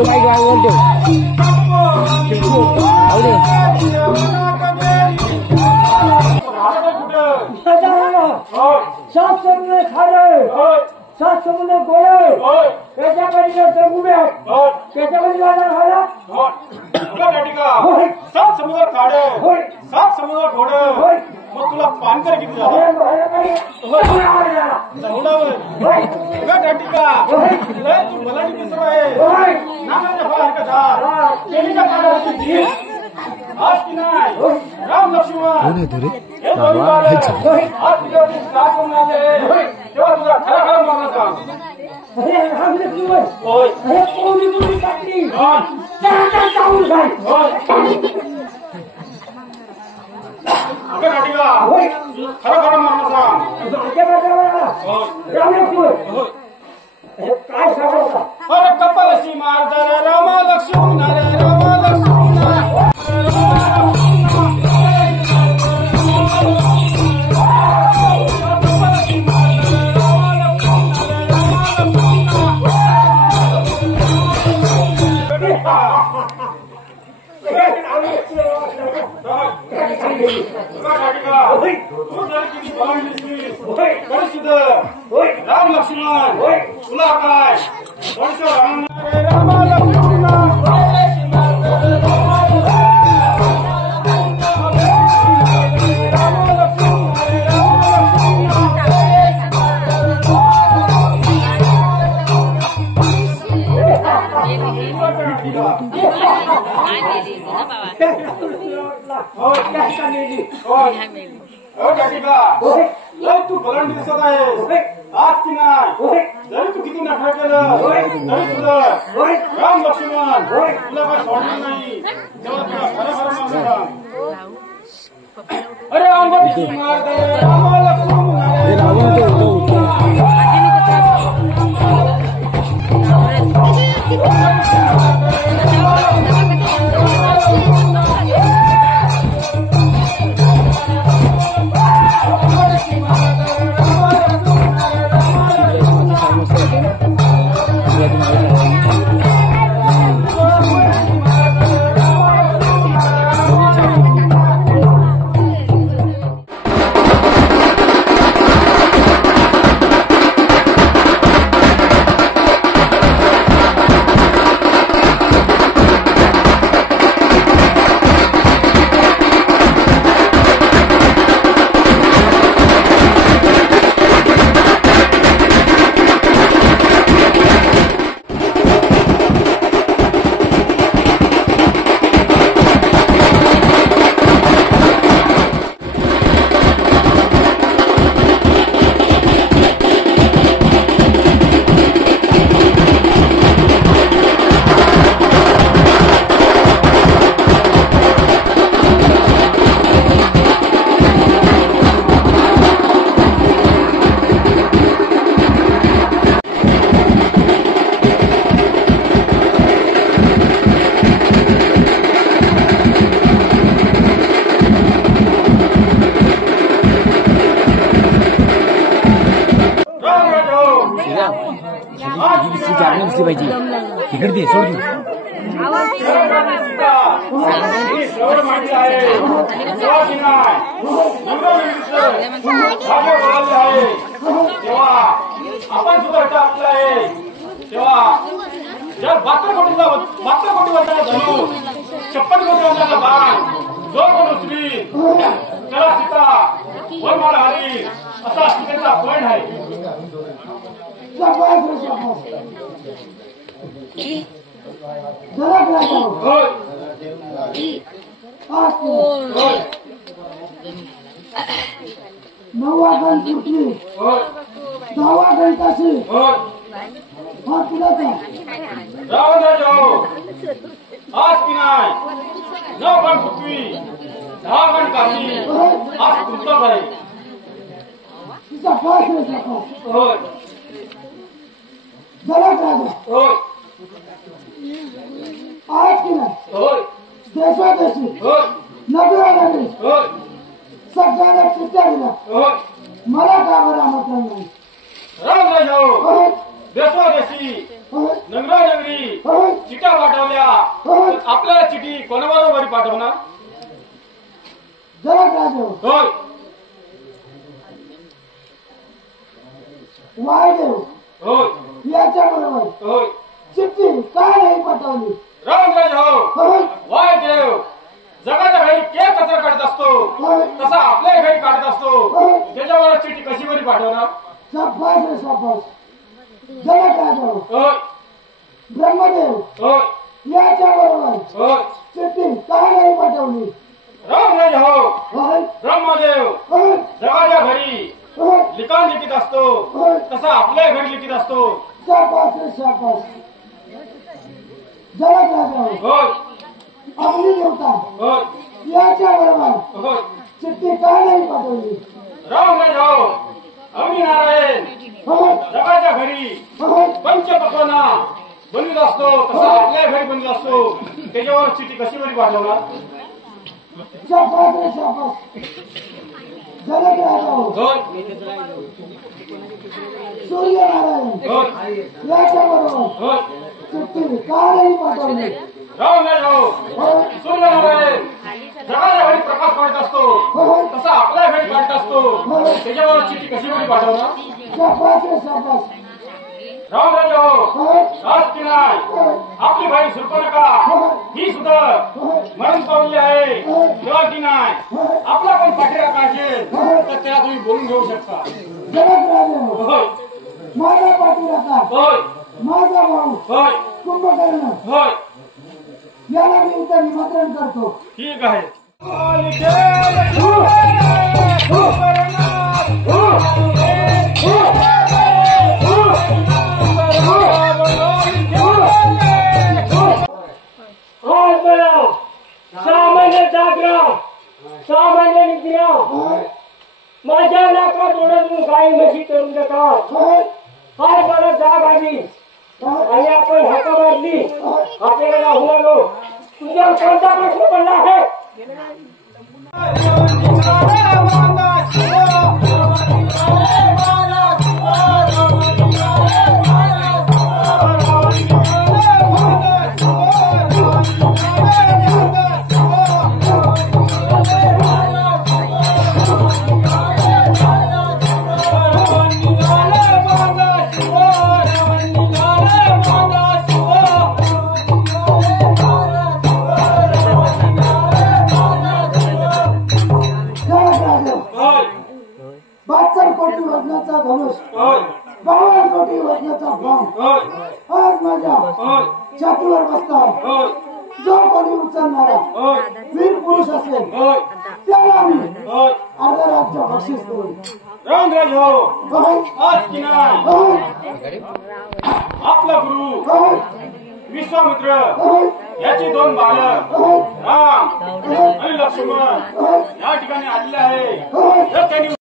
तो माईक वाजवून ठेव. सात समुद्र खारे, सात समुद्र गोळे, त्याच्याकडे उभ्या, त्याच्याकडे खाला सात समुद्र खाडे, सात समुद्र घोडे, मग तुला पानकर किती झालं? तू मला दिसत आहे आज की नाही राम लक्ष्मण तेव्हा तुझा खरा खरा मारला सांग. खरा खरा मारला सांग. काय सांगायचं? अरे कपालशी मारता रामा लक्ष्मण रे रामा लक्ष्मण. राम लक्ष्मण तुला काय राम लक्ष्मण. तू बलंड दिसत आहे आज की नाही जरी तू किती नखरा केलं तरी सुद्धा राम लक्ष्मण तुला काय सोडणार नाही. तेव्हा तुला खरं खरं मारलं. अरे अंगाची मारता राम लक्ष्मण. पाहिजे इकडे दे सोड. आपण सुद्धा आपलं आहे तेव्हा जर बहात्तर कोटी वर्षाला धनू 56 कोटी वर्षाला बाण जो कोण उचली त्याला सीता वर मार हरी असा सीतेचा पॉइंट आहे. नवा गण तुटली 10 घंटाची हा तुला आज की नाही 9 गण पृथ्वी 10 गण काशी आज तुमचाच आहे. तिचा पास होय जलद राजा होय आज की नाही होय देशादेशी होय नगरानगरी होय सगळ्यांना चित्तारीला होय मला का बरं म्हटलं नाही. राम राजा देशोदेशी होय नगरी होय चिठ्ठ्या पाठवल्या होय तर आपल्याला चिठी कोणाबरोबर पाठवणार? जरा राजे होय वायदेव होय याच्या बरोबर होय चिठ्ठी का नाही पाठवली? रामराज हो होय वाय देव जगाच्या घरी केक कचरा काढत असतो होय तसा आपल्या घरी काढत असतो होय त्याच्यावर चिठी कशी बरी पाठवणार? शाबास रे शाबास. जरा राजे होय ब्रह्मदेव होय याच्या बरोबर होय चिठ्ठी का नाही पाठवली? रामराज हो होय ब्रह्मदेव होय जगाच्या घरी होय लिखाण लिखित असतो होय तसा आपल्या घरी लिखित असतो. शाबास रे शाबास. जरा राजे होय आपली देवता होय याच्या बरोबर होय चिठ्ठी का नाही पाठवली? रामराज हो अग्नी नारायण होय जगाच्या घरी होय पंचपक्वाना बनवित असतो तसा आपल्या घरी बनवित असतो त्याच्यावर चिठी कशी बरी पाठवणार? शाबास रे शाबास. जरा राजे होय सूर्यनारायण होय याच्या बरोबर होय चिठ्ठी का नाही पाठवली? रामराज हो होय सूर्यनारायण जगाच्या घरी प्रकाश पडत असतो होय तसा आपल्या घरी पडत असतो त्याच्यावर चिठी कशी बरी पाठवणार? शाबास रे शाबास. रामराज हो होय राज की नाही होय आपली बाई सुर्पणखा ही सुद्धा होय मरण पावली आहे तेव्हा की नाही आपला पण पाठीरा काढेल तर त्याला तुम्ही बोलून घेऊ शकता. जरा राजे होय माझा पाठीराखा होय माझा भाऊ होय कुंभकर्ण होय याला मी इथं निमंत्रण करतो. ठीक आहे. सामान्य जागरा सामान्य निद्रा होय माझ्या नाकात ओढून गाई म्हशी करून देतात. होय फार मला जाग आली आणि आपण हाका मारली आपल्याला राहू आलो. तुझ्यावर कोणता प्रश्न पडला आहे? होय 72 कोटी वजनाचा धनुष होय 52 कोटी वजनाचा बॉम्ब होय आज माझ्या होय छातीवर बसता होय जो कोणी उचलणारा होय वीर पुरुष असेल होय त्याला मी होय अर्धा राज्य बक्षीस देईन. रामराज हो होय आज की नाही होय आपला गुरु होय विश्वामित्र होय याची 2 बालक होय राम आणि लक्ष्मण होय या ठिकाणी आलेले आहे होय तर त्यांनी